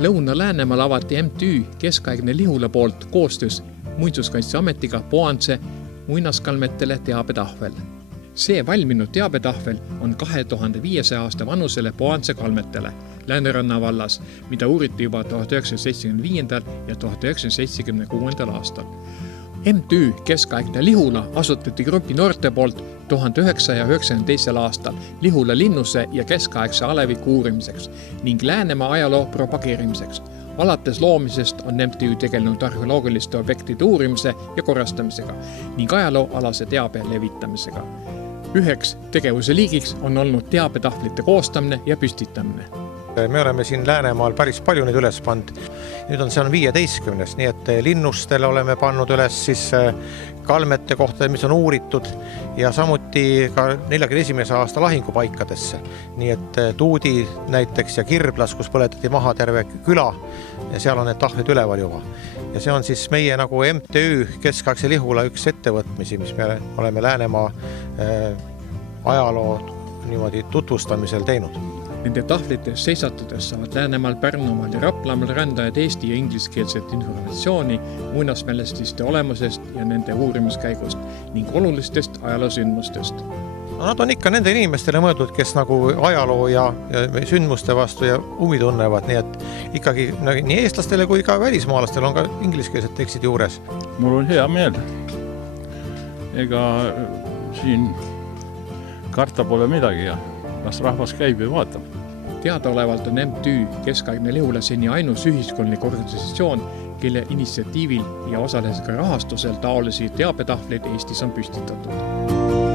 Lõuna-Läänemaal avati MTÜ Keskaegne Lihula poolt koostöös Muinsuskaitseametiga Poanse muinaskalmetele teabetahvel. See valminud teabetahvel on 2500 aasta vanusele Poanse kalmetele Lääneranna vallas, mida uuriti juba 1975. ja 1976. aastal. MTÜ Keskaegne Lihula asutati grupi noorte poolt 1992. aastal Lihula linnuse ja keskaegse aleviku uurimiseks ning Läänemaa ajaloo propageerimiseks. Alates loomisest on MTÜ tegelenud arheoloogiliste objektide uurimise ja korrastamisega ning ajalooalase teabe levitamisega. Üheks tegevuse liigiks on olnud teabetahvlite koostamine ja püstitamine. Me oleme siin Läänemaal päris palju neid üles pannud. Nüüd on see 15, nii et linnustele oleme pannud üles siis kalmete kohta, mis on uuritud ja samuti ka 41. aasta lahingupaikadesse. Nii et Tuudi näiteks ja Kirblas, kus põletati maha terve küla ja seal on need tahvlid üleval juba. Ja see on siis meie nagu MTÜ Keskaegse Lihula üks ettevõtmisi, mis me oleme Läänemaa ajaloo niimoodi tutvustamisel teinud. Nende tahvlites seisatudes saavad Läänemaal, Pärnumaal ja Raplamaal rändajad eesti ja ingliskeelset informatsiooni muinasmälestiste olemusest ja nende uurimiskäigust ning olulistest ajaloosündmustest. Nad on ikka nende inimestele mõeldud, kes nagu ajaloo ja sündmuste vastu ja huvi tunnevad, nii et ikkagi nii eestlastele kui ka välismaalastele on ka ingliskeelsed tekstid juures. Mul on hea meel. Ega siin karta pole midagi ja las rahvas käib ja vaatab. Teadaolevalt on MTÜ Keskaegne Lihula seni ainus ühiskondlik organisatsioon, kelle initsiatiivil ja osales ka rahastusel taolisi teabetahvleid Eestis on püstitatud.